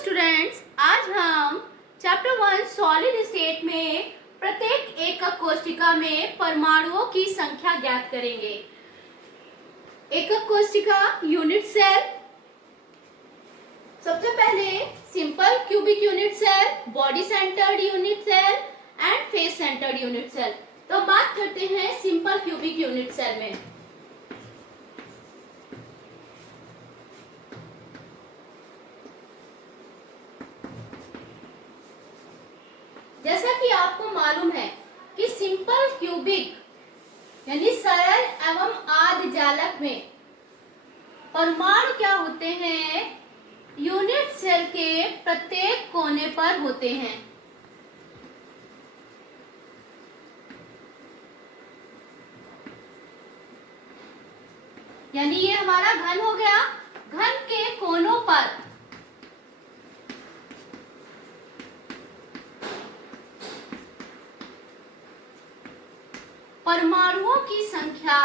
Students, आज हम chapter 1 solid state में प्रत्येक एकक कोशिका में परमाणुओं की संख्या ज्ञात करेंगे। एकक कोशिका, यूनिट सेल। सबसे पहले simple cubic unit cell, body centred unit cell and face centred unit cell. तो बात करते हैं सिंपल क्यूबिक यूनिट सेल में। जैसा कि आपको मालूम है कि सिंपल क्यूबिक यानी सरल एवं आधजालक में परमाणु क्या होते हैं, यूनिट सेल के प्रत्येक कोने पर होते हैं। यानी ये हमारा घन हो गया, घन के कोनों पर परमाणुओं की संख्या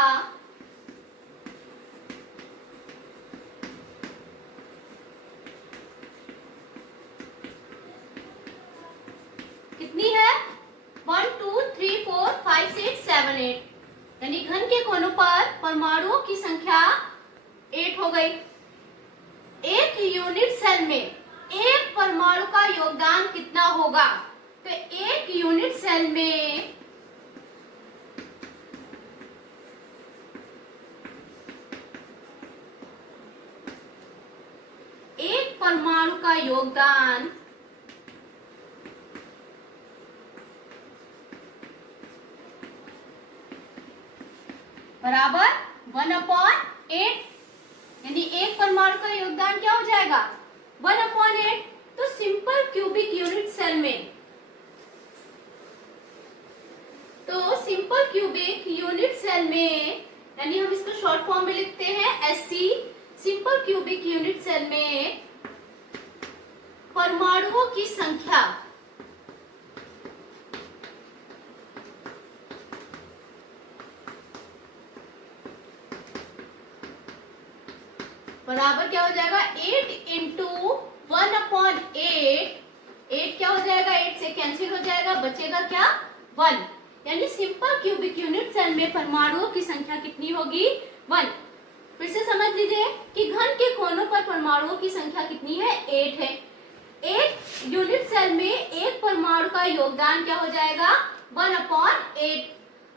कितनी है? 1 2 3 4 5 6 7 8। यानी घन के कोनों पर परमाणुओं की संख्या 8 हो गई। एक यूनिट सेल में एक परमाणु का योगदान कितना होगा? तो एक यूनिट सेल में एक परमाणु का योगदान बराबर 1/8। यानी एक परमाणु का योगदान क्या हो जाएगा? 1/8। तो सिंपल क्यूबिक यूनिट सेल में, तो सिंपल क्यूबिक यूनिट सेल में यानी हम इसको शॉर्ट फॉर्म में लिखते हैं SC। Simple cubic unit cell में परमाणुओं की संख्या बराबर क्या हो जाएगा? 8 इंटू 1/8। 8 क्या हो जाएगा? 8 से कैंसिल हो जाएगा, बचेगा क्या? 1। यानी सिंपल क्यूबिक यूनिट सेल में परमाणुओं की संख्या कितनी होगी? 1। फिर से समझ लीजिए कि घन के कोनों पर परमाणुओं की संख्या कितनी है? 8 है। एक यूनिट सेल में एक परमाणु का योगदान क्या हो जाएगा? 1/8।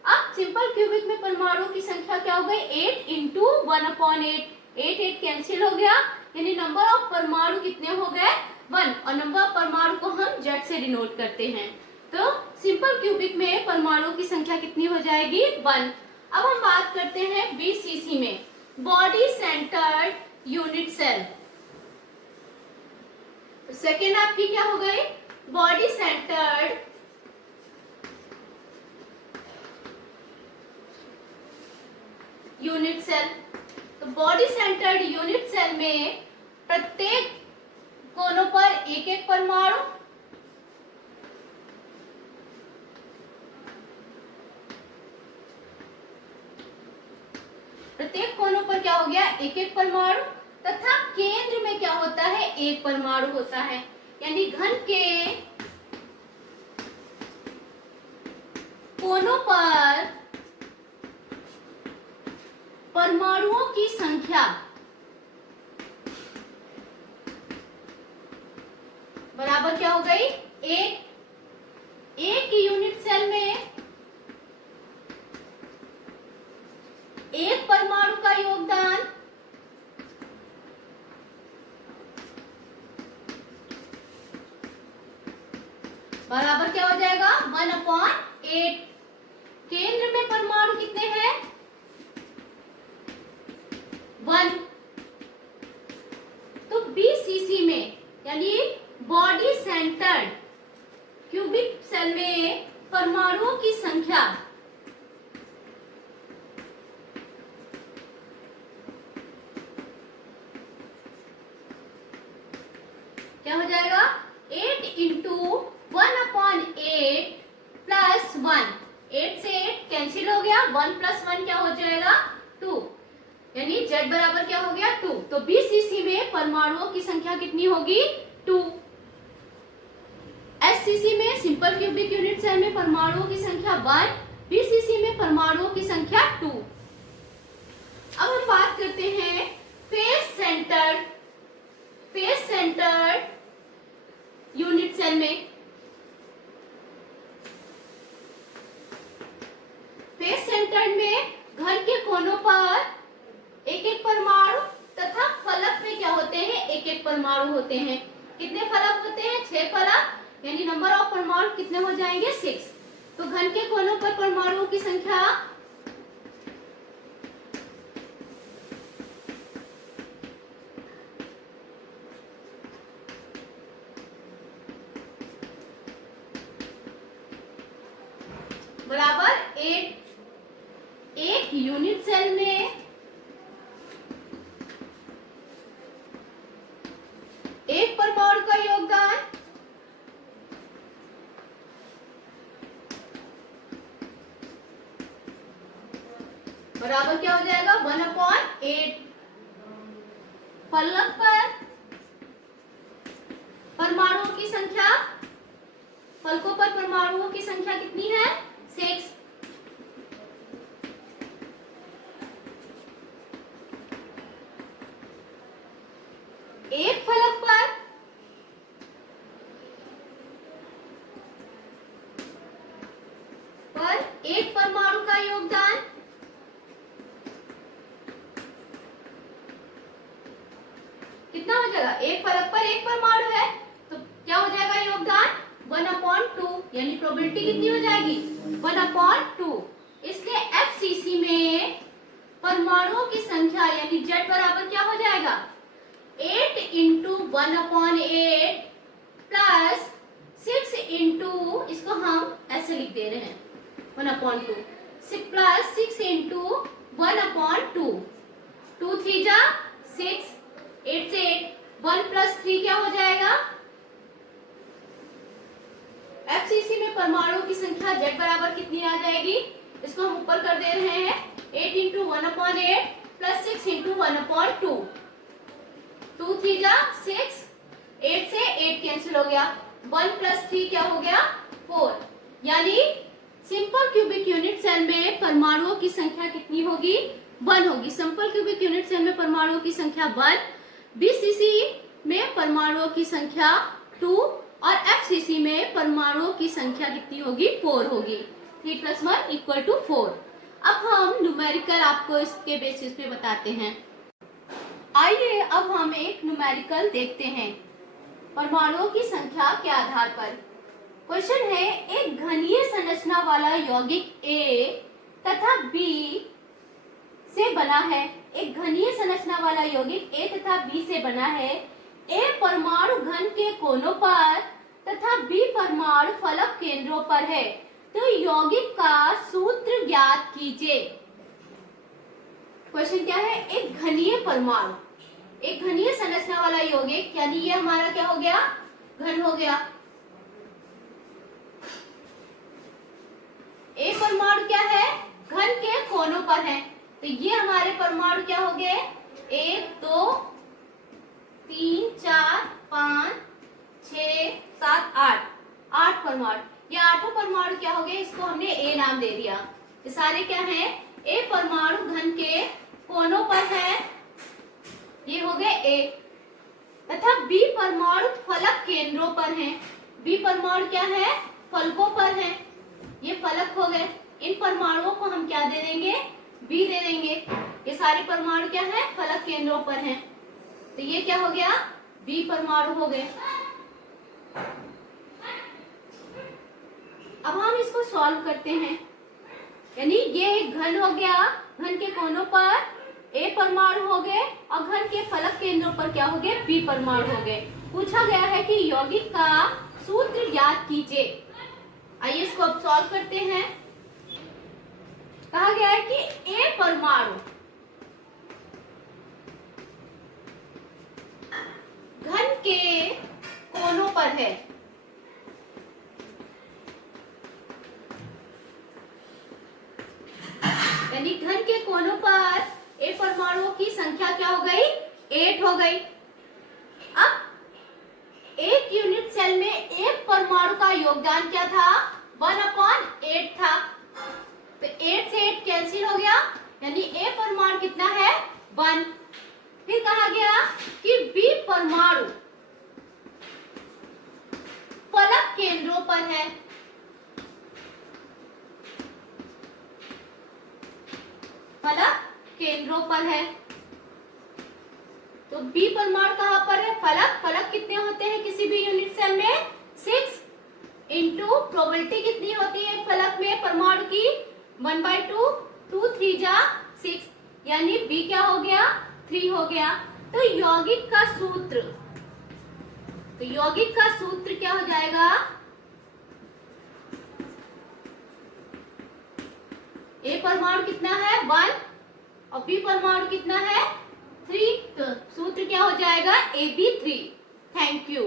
अब सिंपल क्यूबिक में परमाणुओं की संख्या क्या हो गई? 8 इंटू 1/8। 8 कैंसिल हो गया, यानी नंबर ऑफ परमाणु कितने हो गए? 1। और नंबर ऑफ परमाणु को हम Z से डिनोट करते हैं। तो सिंपल क्यूबिक में परमाणुओं की संख्या कितनी हो जाएगी? 1। अब हम बात करते हैं BCC में, body centred unit cell. Second आपकी क्या हो गई? Body centred unit cell. तो बॉडी सेंटर्ड यूनिट सेल में प्रत्येक कोनों पर एक एक परमाणु, प्रत्येक कोनों पर क्या हो गया? एक एक परमाणु, तथा केंद्र में क्या होता है? एक परमाणु होता है। यानी घन के कोनों पर परमाणुओं की संख्या बराबर क्या हो गई? 1। एक यूनिट सेल में एक परमाणु का योगदान बराबर क्या हो जाएगा? 1/8। केंद्र में परमाणु कितने हैं? 1। तो BCC में यानी बॉडी सेंटर्ड क्यूबिक सेल में परमाणुओं की संख्या क्या हो जाएगा? 8 इंटू 1/8 प्लस 1। 8 से 8 कैंसिल हो गया, 1 प्लस 1 क्या हो जाएगा? 2। यानी Z बराबर क्या हो गया? 2। तो BCC में परमाणुओं की संख्या कितनी होगी? 2। एचसीसी में सिंपल क्यूबिक यूनिट सेल में परमाणुओं की संख्या 1, बीसीसी में परमाणुओं की संख्या 2। अब हम बात करते हैं फेस सेंटर यूनिट सेल में। फेस सेंटर में घन के कोनों पर एक एक परमाणु तथा फलक में क्या होते हैं, एक एक परमाणु होते हैं। कितने फलक होते हैं, 6 फलक, यानी नंबर ऑफ परमाणु कितने हो जाएंगे, 6। तो घन के कोनों पर परमाणुओं की संख्या बराबर 8। एक यूनिट सेल में एक परमाणु का योगदान बराबर क्या हो जाएगा, 1/8। फलक पर परमाणुओं की संख्या, फलकों पर परमाणुओं की संख्या कितनी है, 6। एक फलक पर एक परमाणु का योगदान कितना हो जाएगा, एक फलक पर एक परमाणु है तो क्या हो जाएगा योगदान, 1/2, यानी प्रोबेबिलिटी कितनी हो जाएगी, 1/2। इसलिए एफसीसी में परमाणुओं की संख्या यानी Z बराबर क्या हो जाएगा, 8 × 1/8 प्लस 6 × इसको हम ऐसे लिख दे रहे हैं 1/2 प्लस 6 × 1/2। 2 3 जा 6, 8 से 8, 1 + 3 क्या हो जाएगा। एफसीसी में परमाणुओं की संख्या Z बराबर कितनी आ जाएगी, इसको हम ऊपर कर दे रहे हैं 8 × 1/8 प्लस 6 × 1/2। 2 3 जा 6, 8 से 8 कैंसिल हो गया, 1 + 3 क्या हो गया, 4। यानी सिंपल क्यूबिक यूनिट सेल में परमाणुओं की संख्या कितनी होगी, 1 होगी। सिंपल क्यूबिक यूनिट सेल में परमाणुओं की संख्या 1, बीसीसी में परमाणुओं की संख्या 2 और एफसीसी में परमाणुओं की संख्या कितनी होगी, 4 होगी। 3 + 1 = 4। अब हम न्यूमेरिकल आपको इसके बेसिस पे बताते हैं। आइए अब हम एक न्यूमेरिकल देखते हैं परमाणुओं की संख्या के आधार पर। क्वेश्चन है, एक घनीय संरचना वाला यौगिक A तथा B से बना है। एक घनीय संरचना वाला यौगिक A तथा B से बना है। A परमाणु घन के कोनों पर तथा B परमाणु फलक केंद्रों पर है, तो यौगिक का सूत्र ज्ञात कीजिए। क्वेश्चन क्या है, एक घनीय परमाणु, एक घनीय संरचना वाला यौगिक, यानी ये हमारा क्या हो गया, घन हो गया। ए परमाणु क्या है, घन के कोनों पर है, तो ये हमारे परमाणु क्या हो गए, 1 2 3 4 5 6 7 8 परमाणु। ये 8 परमाणु क्या हो गए, इसको हमने ए नाम दे दिया। ये सारे क्या हैं, ए परमाणु घन के कोनों पर है, ये हो गए ए, तथा बी परमाणु फलक केंद्रों पर हैं। बी परमाणु क्या है, फलकों पर है, ये फलक हो गए। इन परमाणुओं को हम क्या दे देंगे, बी दे देंगे। ये सारे परमाणु क्या है, फलक केंद्रों पर हैं, तो ये क्या हो गया, बी परमाणु हो गए। अब हम इसको सॉल्व करते हैं, यानी ये एक घन हो गया, घन के कोनों पर ए परमाणु हो गए और घन के फलक केंद्रों पर क्या हो गए, बी परमाणु हो गए। पूछा गया है कि यौगिक का सूत्र ज्ञात कीजिए। आइए इसको अब सॉल्व करते हैं। कहा गया है कि ए परमाणु घन के कोनों पर है, यानी घन के कोनों पर ए परमाणुओं की संख्या क्या हो गई, 8 हो गई। अब एक यूनिट सेल में एक परमाणु का योगदान क्या था? 1/8 था। तो 8 से 8 कैंसिल हो गया, यानी ए परमाणु कितना है? 1। फिर कहा गया कि बी परमाणु फलक केंद्रों पर है। फलक केंद्रों पर है। तो बी परमाणु कहां पर है? फलक कितने होते हैं किसी भी यूनिट सेल में? 6 इंटू प्रोबेबिलिटी कितनी होती है फलक में परमाणु की? 1/2, 2 3 जा 6, यानी बी क्या हो गया? 3 हो गया। तो यौगिक का सूत्र क्या हो जाएगा? ए परमाणु कितना है? 1 और बी परमाणु कितना है? 3। तो सूत्र क्या हो जाएगा? AB3। Thank you.